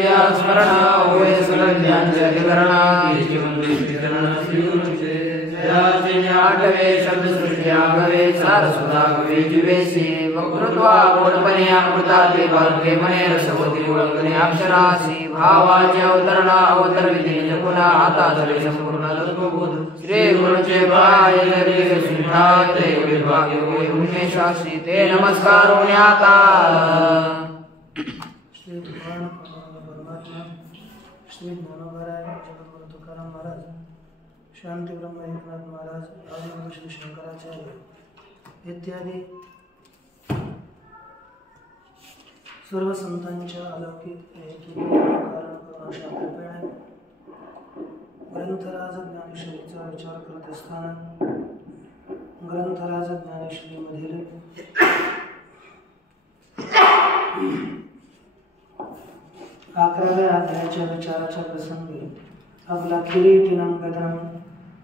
स्मरणा होय सकलज्ञानच्या विवरणा आठवे शब्दसृष्टी आगवे सारस्वतागवे जीवेसी वक्तृत्वा गोडपणे अमृता ते बालके मने रसवती ओळखणे अक्षरासी भावाचे अवतरणा अवतर विधी जपुना आता झाले संपूर्ण तत्वबोध श्री गुरुचे पाय जरी सुंठाय ते विभाग्य होय उन्मेषासी ते नमस्कार होण्याता श्री ज्ञानोबराय जगद्गुरु तुकाराम महाराज, शांती ब्रह्म एकनाथ महाराज, आदिगुरु श्री शंकराचार्य इत्यादी सर्व संतांच्या अलौकिक कारण अशा कृपेने ग्रंथराज ज्ञानेश्वरीचा विचार करत असताना ग्रंथराज ज्ञानेश्वरीमधील अकराव्या अध्यायाच्या विचाराच्या प्रसंगी आपला किरीटिनं गदनं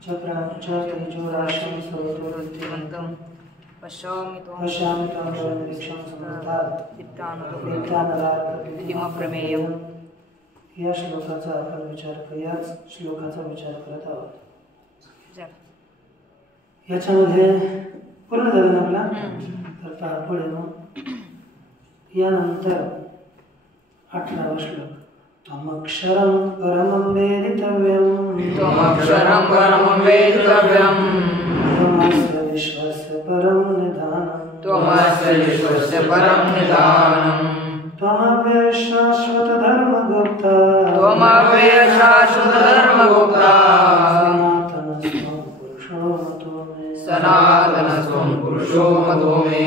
चक्रणं च तैजोराशिं सर्वतोरत्यवन्तं पश्यामि त्वं निरीक्षं समर्थात् विद्यानरार्कविधिमप्रमेयम् या श्लोकाचा आपण विचार याच श्लोकाचा विचार करत आहोत. याच्यामध्ये पूर्ण झालं आपला तर पहा पुढे मग यानंतर 18वा श्लोक त्वमक्षरं परमं वेदितव्यं त्वमक्षरं परमं वेदितव्यं त्वमस्य विश्वस्य परं निधानं त्वमस्य विश्वस्य परं निधानं त्वमव्ययः शाश्वतधर्मगुप्ता त्वमव्ययः शाश्वतधर्मगुप्ता सनातनस्त्वं पुरुषो मतो मे सनातनस्त्वं पुरुषो मतो मे.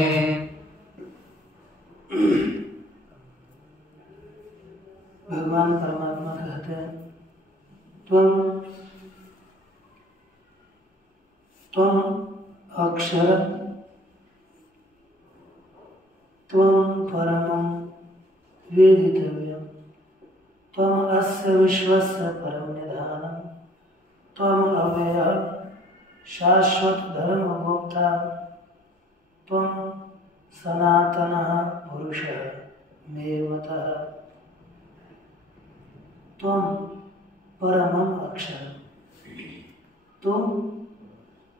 भगवान परमात्मा कहते हैं त्वम अक्षर त्वम परमं वेदितव्यं त्वम अस्य विश्वस्य परं निधानं त्वम अव्ययः शाश्वत धर्मगुप्ता त्वम सनातनः पुरुषः मे मतः त्वं परमं अक्षर. तुम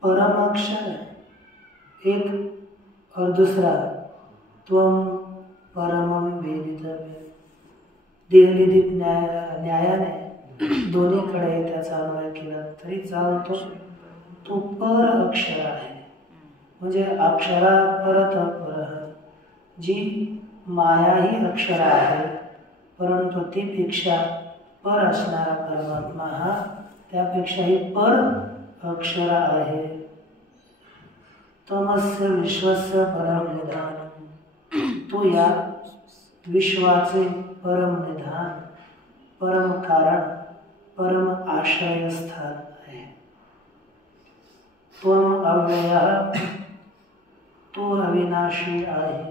परम अक्षर एक और दूसरा त्वं परमं वेदितव्य. देहलिदित न्यायाने दोन्हीकडे त्याचा अन्वय केला तरी चालतो. तो पर अक्षर आहे म्हणजे अक्षरा परत पर. जी माया ही अक्षर आहे परंतु तीपेक्षा पर असणारा परमात्मा हा त्यापेक्षाही पर अक्षर आहे. तमस्य विश्वस्य परम निधान. तो या विश्वाचे परम निधान परम कारण परम आश्रयस्थान आहे. त्वम अव्ययः तो अविनाशी आहे.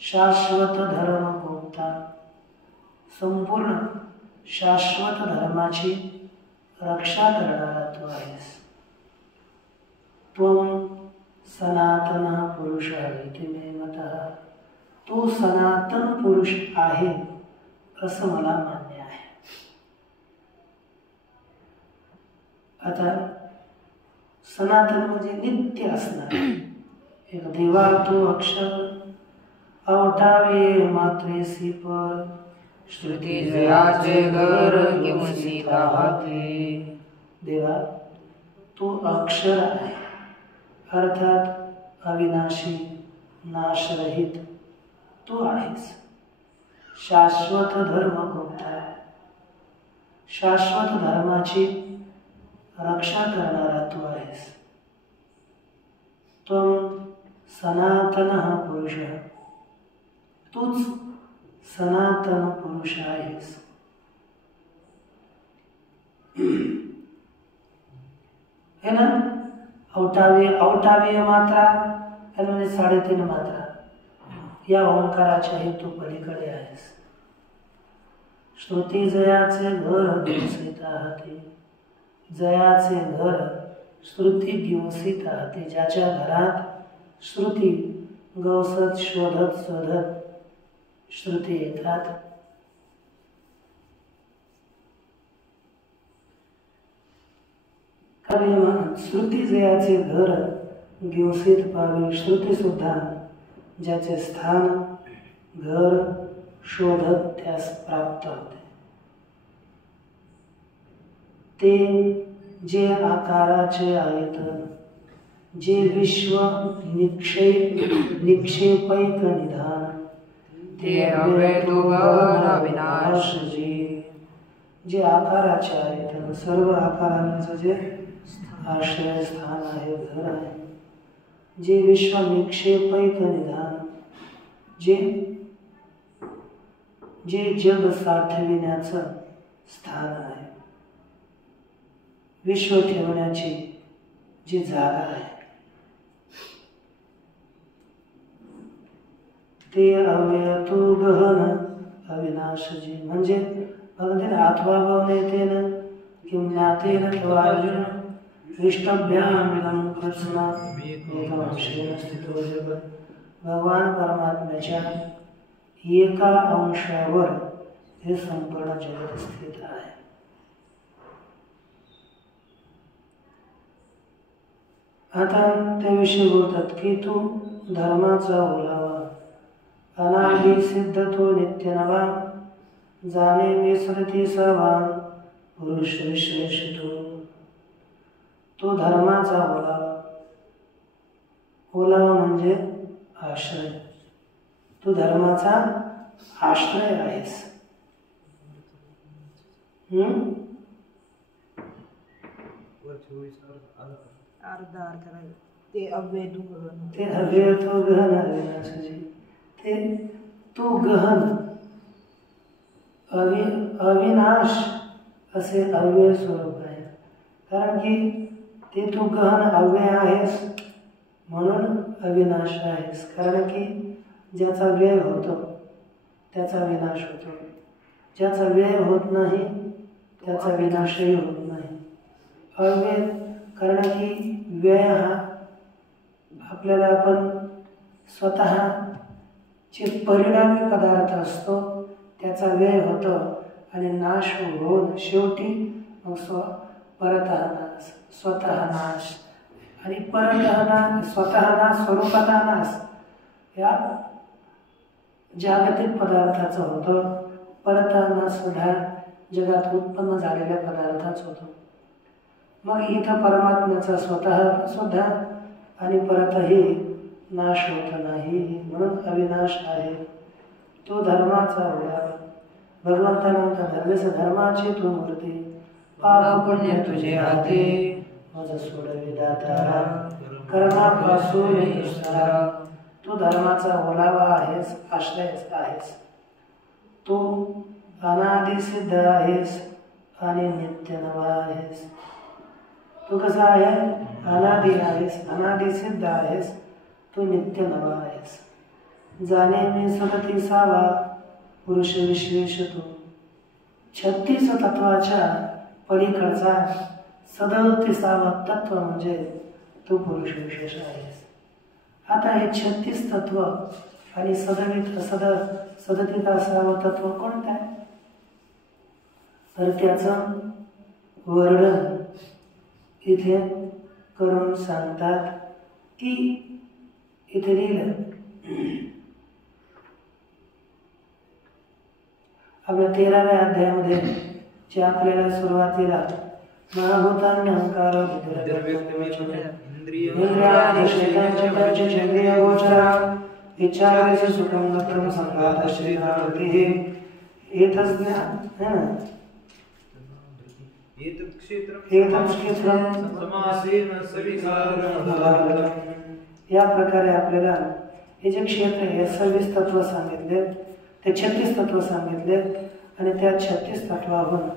शाश्वत धर्मगुप्ता संपूर्ण शाश्वत धर्माची रक्षा करणारा तू आहेस. त्वं सनातन पुरुष इति मे मतः. तू सनातन पुरुष आहे असं मला मान्य आहे. आता सनातन म्हणजे नित्य असणार. एक देवा तो अक्षर अवठावे मात्रेसी पर श्रुती जयाचे घर किंसी हाती. देवा तू अक्षर आहे अर्थात अविनाशी नाशरहित तू आहेस. शाश्वत धर्मगुप्ता शाश्वत धर्माची रक्षा करणारा तू आहेस. त्वं सनातनः पुरुषः तूच सनातन पुरुष आहेस. है ना. अवटावीय मात्रा म्हणजे 3.5 मात्रा या ओंकाराच्या हेतू पलीकडे आहेस. श्रुती जयाचे घर दिवसित हाती. जयाचे घर श्रुती दिवसित हाती. ज्याच्या घरात श्रुती गवसत शोधत शोधत श्रुती येतात श्रुती जयाचे घर दिवसीत पावे श्रुती सुद्धा ज्याचे स्थान घर शोधत त्यास प्राप्त होते. ते जे आकाराचे आहेत, जे विश्व निक्षेपैक निधान, ते अव्यय विनाश जे आकाराचे आहेत, सर्व आकारांचं जे आश्रय स्थान आहे, घर आहे, जे विश्व निक्षेपैक निधान, जे जग साठविण्याचं स्थान आहे, विश्व ठेवण्याची जी जागा आहे, ते अव्यय तो गहन अविनाशजी. म्हणजे भगवतीने अथवा भावनेतेन किं ज्ञातेन किंवा अर्जुन विष्टभ्याम कृष्ण एकमंशेन स्थितो जगत्. भगवान परमात्म्याच्या एका अंशावर हे संपूर्ण जगत स्थित आहे. आता त्याविषयी बोलतात की तू धर्माचा ओलावा, अनादि सिद्ध तो नित्य नवा, जाणे विसरती सर्वान पुरुष विश्लेषितो. तो धर्माचा ओलावा, ओलावा म्हणजे आश्रय. तू धर्माचा आश्रय आहेस. ते अव्यय तो गहन अविनाशी. ते तो गहन अविनाश असे अव्यय स्वरूप आहे. कारण की ते तू गहन अव्यय आहेस म्हणून अविनाश आहेस. कारण की ज्याचा व्यय होतो त्याचा विनाश होतो, ज्याचा व्यय होत नाही त्याचा विनाशही होत नाही. अव्यय कारण की व्यय हा आपल्याला आपण स्वतःचे परिणामी पदार्थ असतो, त्याचा व्यय होतो आणि नाश होऊन शेवटी मग परतः नाश, स्वतः नाश आणि परतः नाश, स्वतः नाश, स्वरूपतः नाश या जागतिक पदार्थाचं होतं. परतः नाश सुद्धा जगात उत्पन्न झालेल्या पदार्थाच होतो. मग इथं परमात्म्याचा स्वतः सुद्धा आणि परतही नाश होत नाही म्हणून अविनाश आहे. तो धर्माचा ओलावा. भगवंताला म्हणतात जसं धर्माची तू मूर्ती, पाप पुण्य तुझे हाती, मज सोडवी दातारा, कर्मापासून दुसरा. तू धर्माचा ओलावा आहेस, आश्रय आहेस. तू अनादि सिद्ध आहेस आणि नित्य नवा आहेस. तू कसा आहे? अनादि आहेस, अनादि सिद्ध आहेस, तू नित्य नवा आहेस. जाणे मी सदतीसावा पुरुष विश्वेश. तू 36 तत्वाच्या पलीकडचा 37वा तत्व म्हणजे तू पुरुष विशेष आहेस. आता हे 36 तत्व आणि 37वा तत्व कोणतं आहे? तर त्याचं वर्णन इथे करून सांगतात की इथे लिहिलं आपल्या 13व्या अध्यायामध्ये जे आपल्याला सुरुवातीला महाभूतांनी अहंकार इच्छा सुखम नक्रम संघात श्रीराम या प्रकारे आपल्याला हे जे क्षेत्र आहे 26 तत्व सांगितले, ते 36 तत्व सांगितले आणि त्या 36 तत्वाहून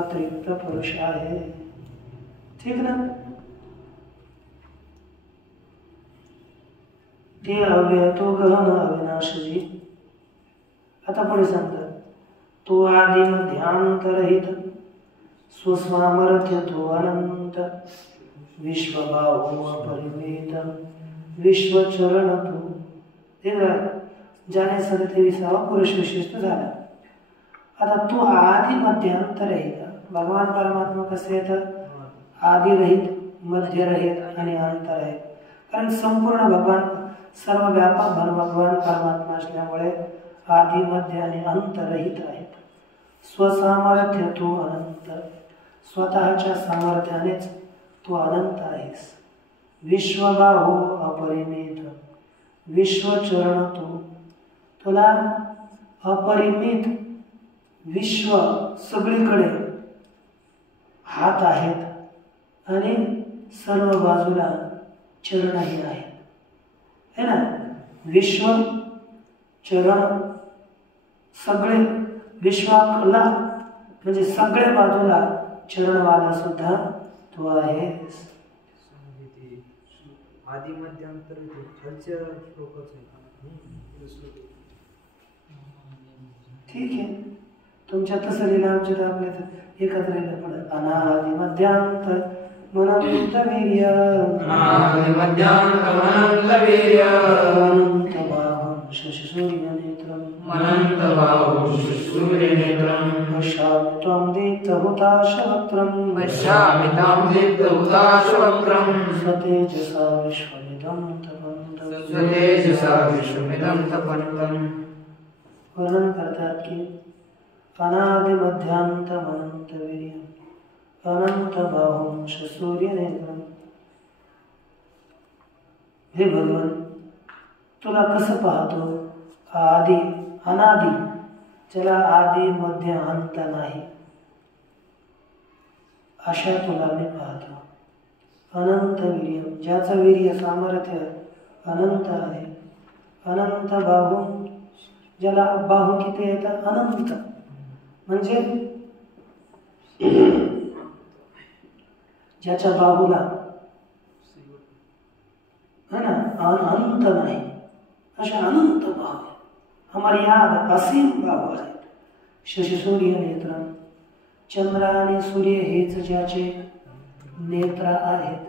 अतिरिक्त पुरुष आहे. ठीक ना? ते अव्यय तो गहन अविनाशी. आता पुढे सांगतात तो आदि मध्यांतरहित स्वस्वामर्थ्य तो अनंत विश्वभाव अपरिमित विश्वचरण तू. ज्याने 37वा पुरुष विशिष्ट झाला. आता तू आदि मध्यांतर आहे. भगवान परमात्मा कसे येतं? आदिरहित, मध्यरहित आणि अंतरहित. कारण संपूर्ण भगवान सर्व व्यापक भगवान परमात्मा असल्यामुळे आदि, मध्य आणि अंतरहित आहेत. स्वसामर्थ्य तू अनंत, स्वतःच्या सामर्थ्यानेच तू अनंत आहेस. विश्वबाहू अपरिमित, विश्वचरण तू, तुला अपरिमित विश्व सगळीकडे हात आहेत आणि सर्व बाजूला चरणही आहेत, है ना. विश्व चरण सगळे, विश्वाला म्हणजे सगळे बाजूला चरणवाला सुद्धा तू आहेस. आदि मध्यांतर खालच्या श्लोकच आहे. ठीक आहे, तुमच्या तसं आमच्या तर आपल्या एकत्र येणं पडत. अनादि मध्यांतर मनंत वीर्य, अनादि मध्यांतर मनंत वीर्य, अनंत बाहुं शशि सूर्य नेत्रम, अनंत बाहुं शशि सूर्य नेत्रम, पश्यामि त्वं दीप्तहुताशवक्त्रं, पश्यामि त्वं दीप्तहुताशवक्त्रं, स्वतेजसा विश्वमिदं तपन्तम्, स्वतेजसा विश्वमिदं तपन्तम्. वर्णन करतात की अनादि मध्यांत अनंत वीर्य, अनंत बाहुं सूर्य नेत्रम. हे भगवान, तुला कसं पाहतो? आदि, अनादि, ज्याला आदि मध्य अंत नाही, अशा तुला मी पाहतो. अनंत वीर्य, ज्याचं वीर्य सामर्थ्य अनंत आहे. अनंत बाहू, ज्याला बाहू किती येतात? अनंत, म्हणजे ज्याच्या बाहूला है ना अंत नाही, अशा अनंत बाहू, अमर्याद असीम बाहू आहेत. शशी सूर्य नेत्र, चंद्र आणि सूर्य हेच ज्याचे नेत्र आहेत.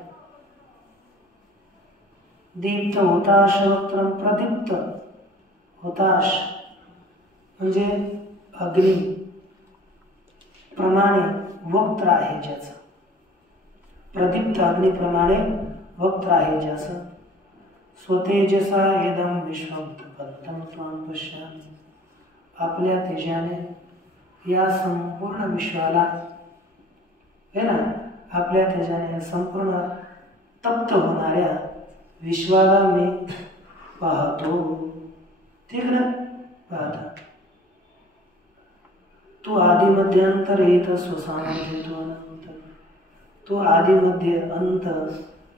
दीप्त हुताश वक्त्रम, प्रदीप्त हुताश म्हणजे अग्नी प्रमाणे वक्त्र आहे ज्याचं, प्रदीप्त अग्निप्रमाणे वक्त्र आहे ज्याचं. स्वतेजसा इदं विश्वं तपन्तं त्वां पश्यामि, आपल्या तेजाने या संपूर्ण विश्वाला, है ना, आपल्या तेजाने संपूर्ण तप्त होणाऱ्या विश्वाला मी पाहतो. ठीक ना, पाहता. तू आदि मध्यांतर येत स्वसामर्थ्य तू अनंत, तू आदि मध्ये अंत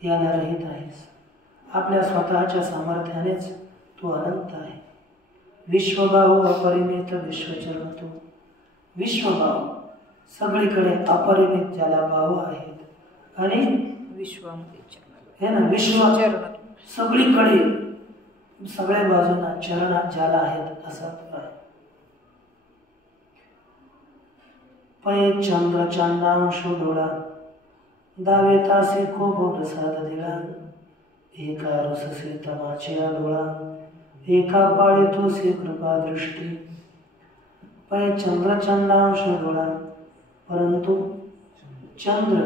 याला रहित आहेस. आपल्या स्वतःच्या सामर्थ्यानेच तू अनंत आहे. विश्वबाहू अपरिमित, विश्वचरण तू. विश्वबाहू सगळीकडे अपरिमित ज्याला बाहू आहेत आणि विश्वामध्ये हे ना विश्व सगळीकडे सगळ्या बाजूंना चरण ज्याला आहेत असा तू आहे. पै चंद्र चांदांशु डोळा, दावे तासे खूप प्रसाद दिला. एका रससे तमाच्या डोळा, एका पाळी तोसे कृपा दृष्टी. पै चंद्र चांदांशु डोळा, परंतु चंद्र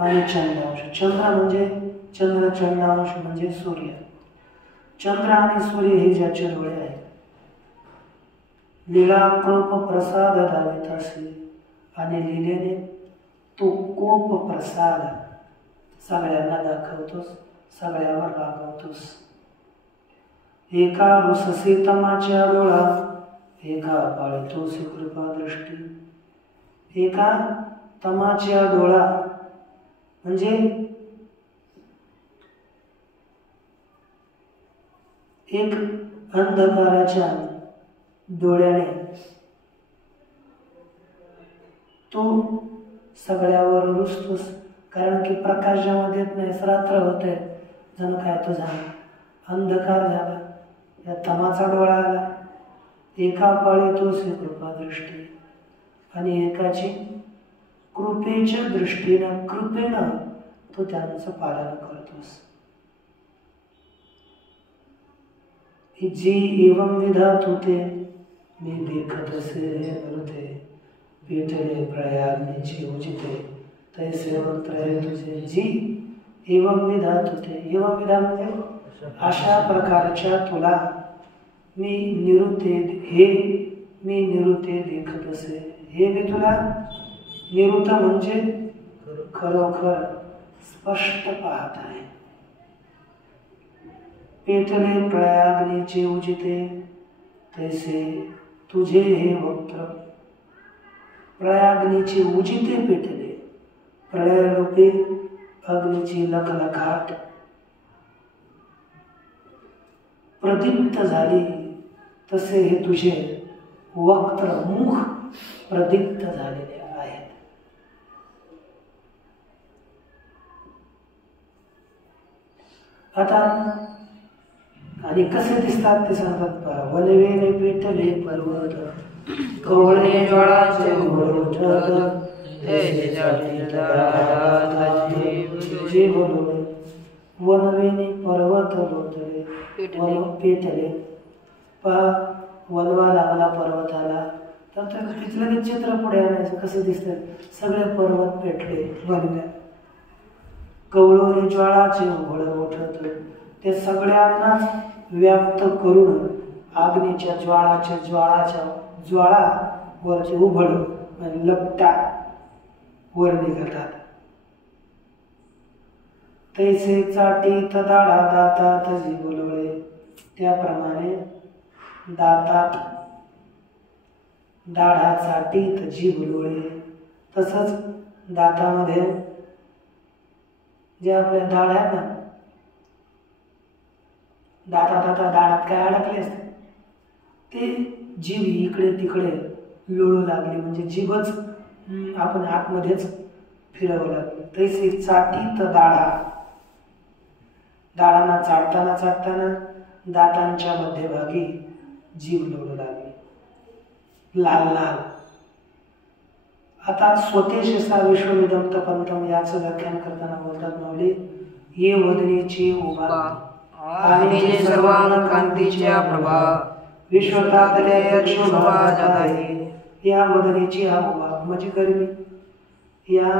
आणि चंद्रांश, चंद्र म्हणजे चंद्र, चंद्रांश म्हणजे सूर्य. चंद्र आणि सूर्य हे ज्याचे डोळे आहेत. लीला कृप प्रसाद दावितासी, आणि लीलेने तो कोप प्रसाद सगळ्यांना दाखवतोस, सगळ्यावर रागवतोस. एका रुससे तमाच्या डोळा, एका पाळतोसी कृपा दृष्टी. एका तमाच्या डोळा म्हणजे एक अंधकाराच्या डोळ्याने तो सगळ्यावर रुसतोस. कारण की प्रकाश जेव्हा देत नाही, रात्र होते, जण काय तुझा अंधकार झाला. या तमाचा डोळा आला. एका पाळी तोच कृपा दृष्टी, आणि एकाची कृपेच्या दृष्टीनं, कृपेनं तो त्यांचं पालन करतोस. जी एवं विधात होते मी देखत असे मृते, पेटले प्रयाग्नीचे उजिते तैसे वक्त्र तुझे जी एवं विधा तुते. एवं विधा म्हणजे अशा प्रकारच्या तुला मी निरुते देखत असे. हे मी तुला निरुत म्हणजे खरोखर स्पष्ट पाहत आहे. पेटले प्रयाग्नीचे उजिते तैसे तुझे हे वक्त्र. प्रयाग्नीचे उजिते पेटले, प्रलयरूपी अग्नीची लखलखाट प्रदीप्त झाली तसे हे तुझे वक्त्र मुख प्रदीप्त झालेले आहेत. आता आणि कसे दिसतात ते सांगतात. वनवेने पेटले पर्वत, कवळणे ज्वाळाचे उघडत, जे बोलवले. वनवेने पर्वत लोटले, पेटले. पहा, वनवा लागला पर्वताला तर तिथलं चित्र पुढे आणायचं. कसं दिसतंय, सगळे पर्वत पेटले वनव्या. कवळणे ज्वाळाचे उघड उठत, ते सगळ्यांनाच व्याप्त करून अग्नीच्या ज्वाळा वरचे उघड लपटा वर निघतात. तैसे चाटीत दाढा दातात जी बोलवळे, त्याप्रमाणे दातात दाढा चाटीत जी बोलवळे. तसंच दातामध्ये जे आपल्या दाढ आहेत ना, दाढात काय अडकले असते ते जीभ इकडे तिकडे लोळू लागली म्हणजे जीभच आपण आतमध्येच फिरवू लागली. तैसे चाटीत दाढांना चाटताना दातांच्या मध्यभागी जीभ लोळू लागली, लाल. आता स्वतेशसा विश्वविदम तपंतम याचं व्याख्यान करताना बोलतात माऊली, ये वदनीची उभा आणि जे सर्वांग कांतीच्या प्रभा विश्वतातले अक्षोभा जात आहे. या वदनीची हा उभा म्हणजे गरमी, या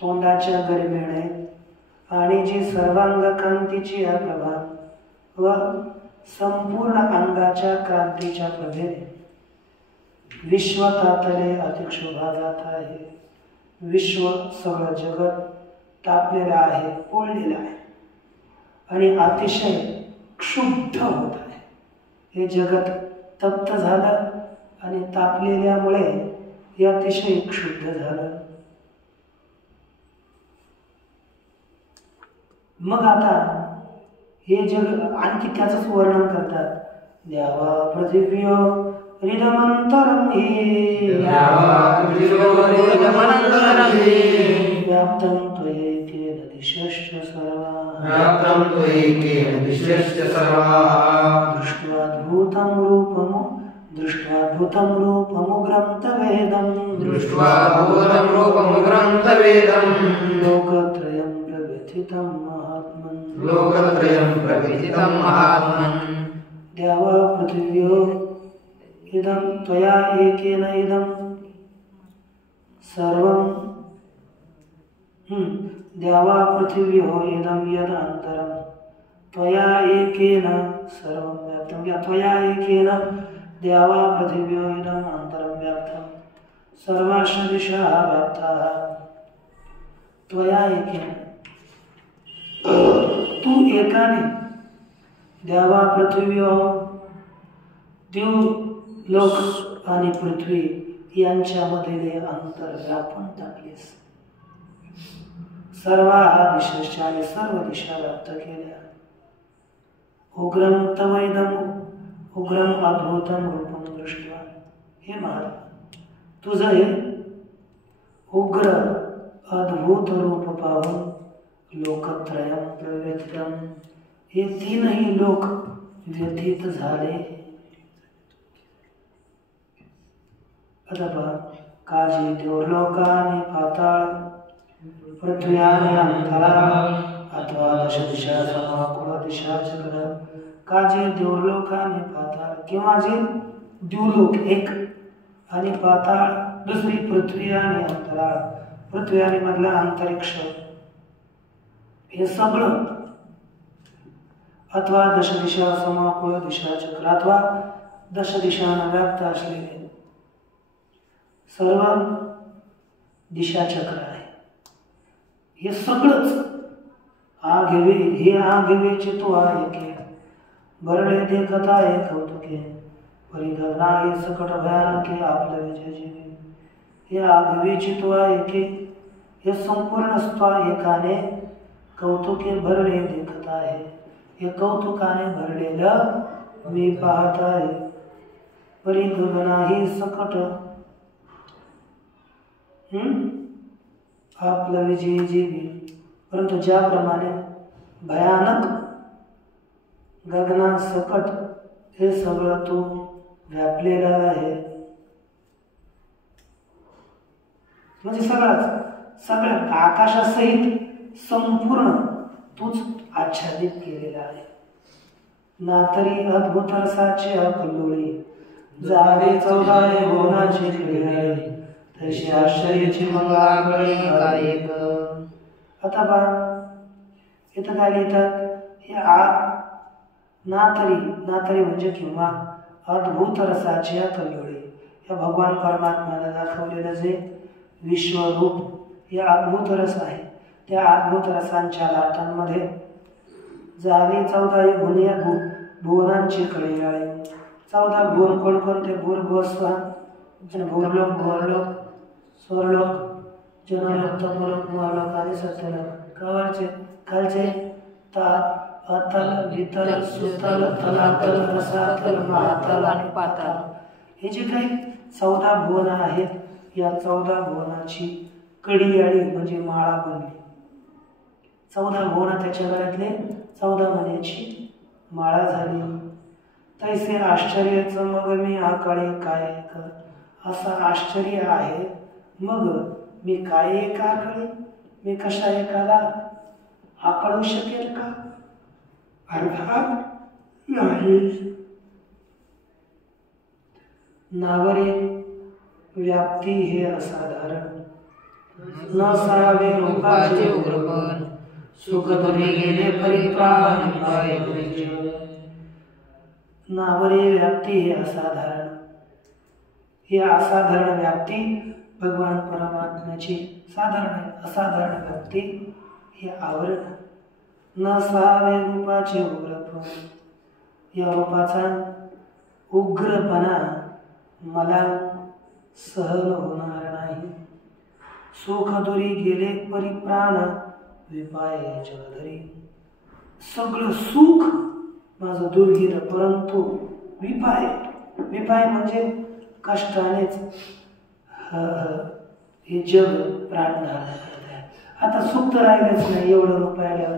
तोंडाच्या गरमीने आणि जी सर्वांग कांतीची हा प्रभा व संपूर्ण अंगाच्या क्रांतीच्या प्रभेने विश्वतातले अतिक्षोभा जात आहे. विश्व सगळं जगत तापलेलं आहे, पोळलेलं आहे आणि अतिशय क्षुब्ध होत आहे. हे जगत तप्त झालं आणि तापलेल्यामुळे हे अतिशय क्षुब्ध झालं. मग आता हे जग आणखी त्याचंच वर्णन करतात. द्यावा पृथिव्यो हृदमंतरं हि व्याप्तं त्वयैकेन दिशश्च सर्वाः दृष्ट्वाद्भुतं रूपमुग्रं तवेदं लोकत्रयं प्रव्यथितं महात्मन्. द्यावा पृथिव्यो इदं त्वया एकेन इदं सर्वं. द्यावा पृथिव्यो इदं यद अन्तरं त्वया एकेन सर्वं व्याप्तं. या त्वया एकेन द्यावा पृथिव्यो इदं अन्तरं व्याप्तं सर्वाश्च दिशाः व्याप्ताः. त्वया एकेन, तू एकाने द्यावा पृथिव्यो, देव लोक आणि पृथ्वी यांच्यामधले अंतर व्यापून टाकलेस. सर्वाः दिशांनी सर्व दिशा व्याप्त केल्या. उग्रम तवैदम उग्रम अद्भुतम रूपम दृष्ट्वा. हे महाराज, तुझं हे उग्र अद्भुत रूप पाहून लोकत्रयम प्रव्यथितम, हे तीनही लोक व्यथित झाले. अथवा काजी देवलोकाने पाताळ पृथ्व्याने अंतराळ अथवा दश दिशा समाकुळ दिशा चक्र. काजी देवलोकाने पाताळ किंवा जे देवलोक एक आणि पाताळ दुसरी, पृथ्वी आणि अंतराळ. पृथ्वी आणि मधलं अंतरिक्ष हे सगळं, अथवा दशदिशा समाकुळ दिशा चक्र, अथवा दशदिशांना व्याप्त असलेले सर्व दिशा चक्र आहे. हे सगळंच आघिवे, हे आघिवेचे तो ऐके बरडे देखता हे कौतुके परी गगना हे सकट भयानके आपल्या विजय जीवे. हे आघिवेचे तो ऐके, हे संपूर्ण स्वा एकाने कौतुके भरले देखत आहे. हे कौतुकाने भरलेलं मी पाहत आहे. परी गगना ही सकट आपलं विजय जीवी. परंतु ज्याप्रमाणे भयानक गगना सकट हे सगळं तो व्यापलेलं आहे, म्हणजे सगळ्या आकाशासहित संपूर्ण तूच आच्छादित केलेला आहे. ना तरी अद्भुत रसाचे अकल्लोळी जावे 14 भुवनाची क्रिया तशी आश्चर्याची मंगळागळे काय एक. आता बा इथं काय लिहितात, हे नातरी म्हणजे किंवा अद्भुत रसाची कल्लोळी. या भगवान परमात्म्याने दाखवलेलं जे विश्वरूप हे अद्भुत रस आहे. त्या अद्भुत रसांच्या लाटांमध्ये झाली 14 भुवनांची कळीयाळी. 14 भुवन कोणकोणते? भूर्भुवस्व, भूर्लोक, भुवर्लोक, स्वर्लोक, जनलोक, तपोलोक, महलोक आणि सत्यलोक. कवरचे खालचे अतल, वितल, सुतल, तलातल, रसातल, महातल आणि पाताल. हे जे काही 14 भुवन आहेत, या 14 भुवनाची कडियाळी म्हणजे माळा बनली. 14 भुवन त्याच्या गळ्यातले 14 महिन्याची माळा झाली. तैसे आश्चर्यच मग मी आकाळी काय एक. असं आश्चर्य आहे, मग मी काय एक आकळी? मी कशा एकाला आकळू शकेल का? अर्थात नाही. नावरे व्याप्ती हे असाधारण, न सावे रूपाचे उग्रपण, सुख तुले गेले परिप्राण पाय तुझे. नावरे व्याप्ती हे असाधारण, ही असाधारण व्याप्ती भगवान परमात्म्याची साधारण आहे. असाधारण व्याप्ती हे आवरण. न सावे रूपाचे उग्रपण, या रूपाचा उग्रपणा मला सहन होणार नाही. सुख दुरी गेले परिप्राण विपाय जगधरी. सगळं सुख माझं दूर गेलं, परंतु विपाय म्हणजे कष्टानेच हे जग प्राणधारण करत आहे. आता सुख तर राहिलंच नाही एवढं रुपयाला,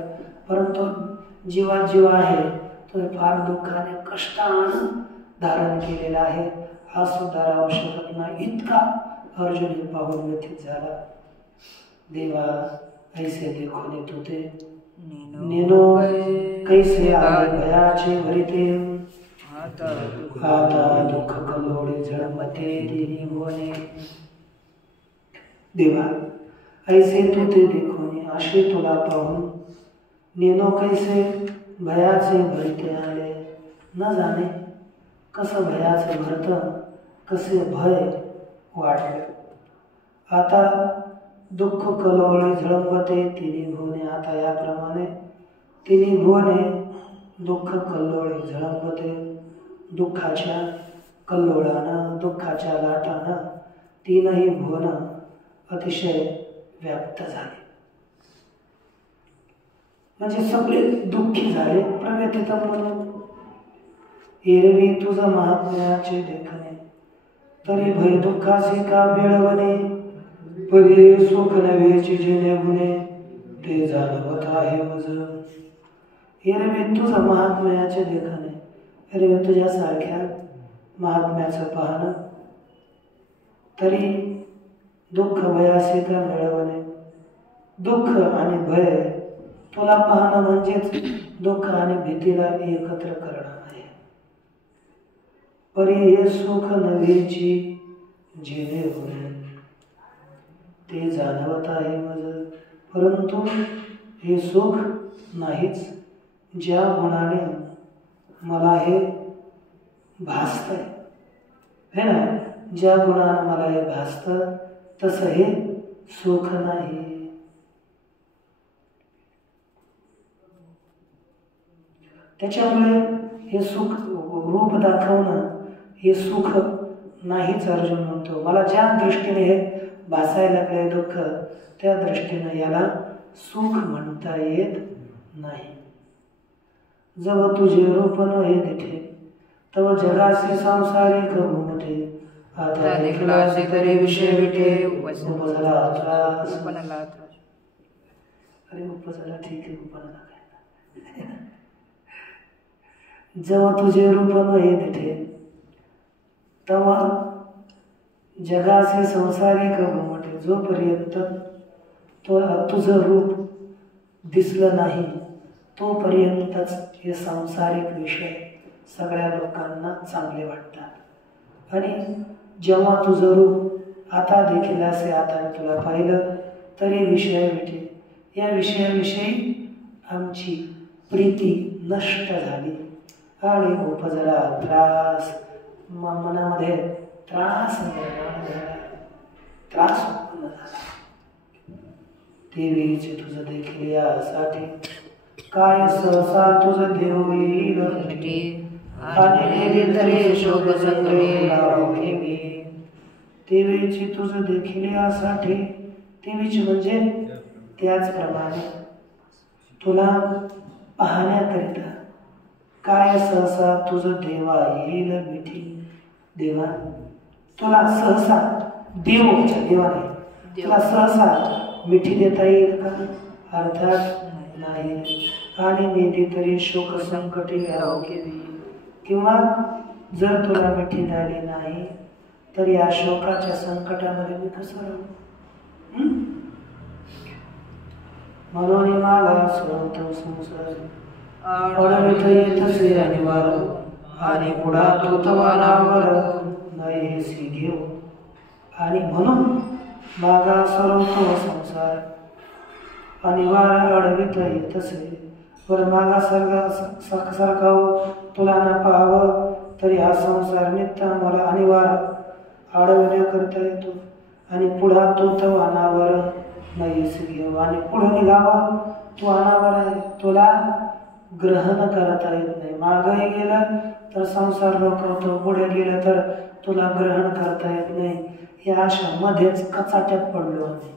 परंतु जीव आहे तो फार दुःखाने कष्टाने धारण केलेला आहे. हा सुद्धा राहू शकत नाही, इतका अर्जुन हे पाहून व्यथित झाला. देवा ऐसे देखोने तुते नेनो कैसे आले भयाचे भरिते. आता दुःख कलोडे झळमते दिनी भुवने. देवा ऐसे तुते देखोने, असे तुला पाहून नेनो कैसे भयाचे भरिते आले. न जाणे कसं भयाचे भरत, कसे भय वाढले. आता दुःख कलोळे झळंबते तिन्ही भुवने. आता याप्रमाणे तिन्ही भुवने दुःख कल्लोळे झळंबते. दुःखाच्या कल्लोळानं, दुःखाच्या लाटानं तीनही भुवन अतिशय व्याप्त झाले, म्हणजे सगळे दुःखी झाले, प्रव्यथित म्हणून. एरवी तुझ महात्म्याचे देखणे, तरी भय दुःखाचे का मिळवणे. परी सुख नव्हेची जेणे गुणे, ते जाणवत आहे मज. एरवी तुझ महात्म्याचे देखणे, एरवी तुझ्यासारख्या महात्म्याचं पाहणं, तरी दुःख भयासे का मिळवणे. दुःख आणि भय तुला पाहणं म्हणजेच दुःख आणि भीतीला एकत्र करणं आहे. परी हे सुख नव्हेची जेणे गुणे. ते जाणवत आहे मज, परंतु हे सुख नाहीच ज्या गुणाने मला हे भासतंय, है ना. ज्या गुणाने मला हे भासतं तसं हे सुख नाही. त्याच्यामुळे हे सुख रूप दाखवणं हे सुख नाहीच अर्जुन म्हणतो. मला ज्या दृष्टीने हे भासायला लागले दुःख त्या दृष्टीने याला सुख म्हणता येत नाही. जव तुझे रूप न हे दिठे तव जगासे संसारिक घुमटे, आता देखलासे तरी विषय विटे उपजला त्रास. अरे उपजला ठीक आहे, उपजला काय. जेव्हा तुझे रूप न हे दिठे तेव्हा जगाचे संसारिक घुमटे, जोपर्यंत तुझं रूप दिसलं नाही तोपर्यंतच हे सांसारिक विषय सगळ्या लोकांना चांगले वाटतात. आणि जेव्हा तुझं रूप आता देखील असे, आता मी तुला पाहिलं तरी विषय विटे, या विषयाविषयी आमची प्रीती नष्ट झाली आणि उपजला त्रास, मनामध्ये त्रास निर्माण झाला, त्रास उत्पन्न झाला. देवीचे तुझं देखील यासाठी काय सहसा तुझं देव येईल आणि तरी शोक संकटे. देवीची तुझं देखील यासाठी, देवीची म्हणजे त्याचप्रमाणे तुला पाहण्याकरिता काय सहसा तुझं देवा येईल मिठी. देवा तुला सहसा, देवाच्या देवाने तुला सहसा मिठी देता येईल का? अर्थात नाही. आणि नेते तरी शोक संकटे किंवा जर तुला मिठी झाली नाही तर या शोकाच्या संकटामध्ये मी कसं राहू. म्हणून मागा सोडतो संसार येतसे अनिवार, आणि पुढा तो तवानावर नयेसी घेऊ. आणि म्हणून मागा सोडतो संसार अनिवार्य अडवित येतसे. पर मागा सरकावं तुला न पाहावं तरी हा संसार नित्य मला अनिवार्य अडविण्याकरता येतो. आणि पुढा तो तव अनावर नयेसी घेऊ, आणि पुढं निघावं तू अनावर आहे, तुला ग्रहण करता येत नाही. मागही गेलं तर संसार रोखवतो, पुढे गेलं तर तुला ग्रहण करता येत नाही. या अशा मध्येच कचाट्यात पडलो आम्ही.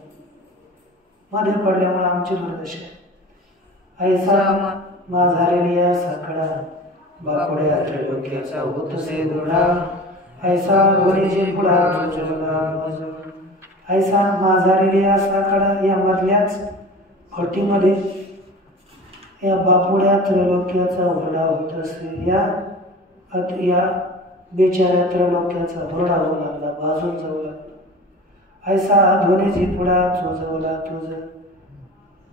मध्ये पडल्यामुळे आमची दुर्दशा. ऐसा माझारेली या साकडा बापुड्या त्रैलोक्याचा होतसे दुडा, ऐसा धोनीचे पुढा ऐसा माझारेली या साकडा. या मधल्याच फटीमध्ये या बापुड्या त्रैलोक्याचा हुरडा होत असे. या बेचाऱ्या त्रैलोक्याचा हुरडा होऊ लागला, भाजून जाऊ लागला. ऐसा ध्वनीची पुढा चोजवला तुझ.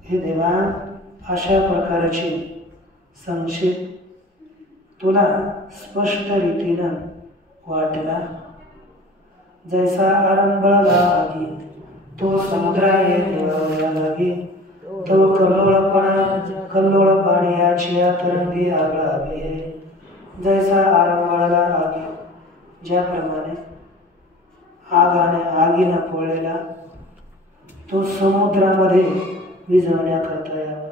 हे देवा, अशा प्रकारची संक्षेप तुला स्पष्ट रीतीनं वाटला. जैसा आरंभला आगी तो समुद्राये देवाला लागे, तो कल्लोळ पाणी याची तरंगी आगळा बे. जैसा आरंभला आगी, ज्याप्रमाणे आगीनं पोळलेला तो समुद्रामध्ये विझवण्याकरता यावा.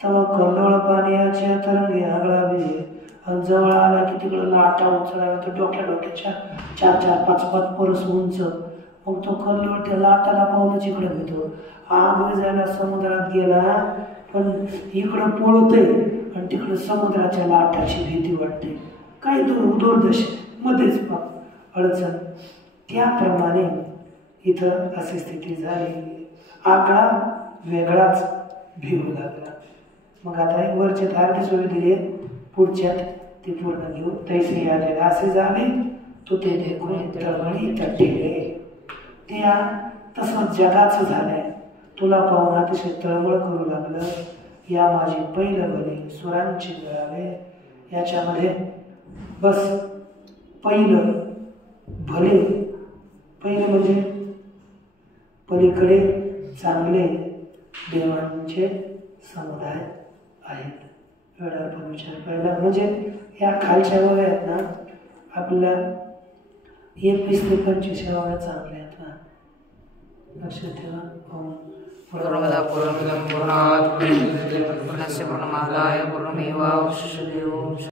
तेव्हा कल्लोळ पाण्याची तरंगी आगळा बे. आणि जवळ आला की तिकडं लाटा उचलायला तर डोक्याच्या 4-4-5-5 परस उंच. मग तो कल्लोळ त्या लाटाला पाहूनच इकडे घेतो. आग विजायला समुद्रात गेला पण इकडं पळतोय आणि तिकडं समुद्राच्या लाटाची भीती वाटते. काही दुर्दशा मध्येच अडचण. त्याप्रमाणे इथं अशी स्थिती झाली. आकडा वेगळाच भिवू लागला. मग आता वरचे धारती सोयी दिली, पुढच्यात ते पूर्ण घेऊ. तैसे या जगा असे झाले तो ते देखून तळमळी तटले. त्या तसं जगाचं झालंय. तुला पाहून अतिशय तळमळ करू लागलं. या माझी पहिलं भले सुरांची गळावे. याच्यामध्ये बस पहिलं भले, पहिलं म्हणजे पलीकडे चांगले देवांचे समुदाय आहेत. एवढा आपण विचार करायला म्हणजे या खालच्या वयात ना आपल्या 21 ते 25 वयात चांगले आहेत ना. लक्षात ठेवा. पूर्णमदा पूर्णमिदं पूर्णात् पूर्णस्य पूर्णमादाय पूर्णमेवावशिष्यते.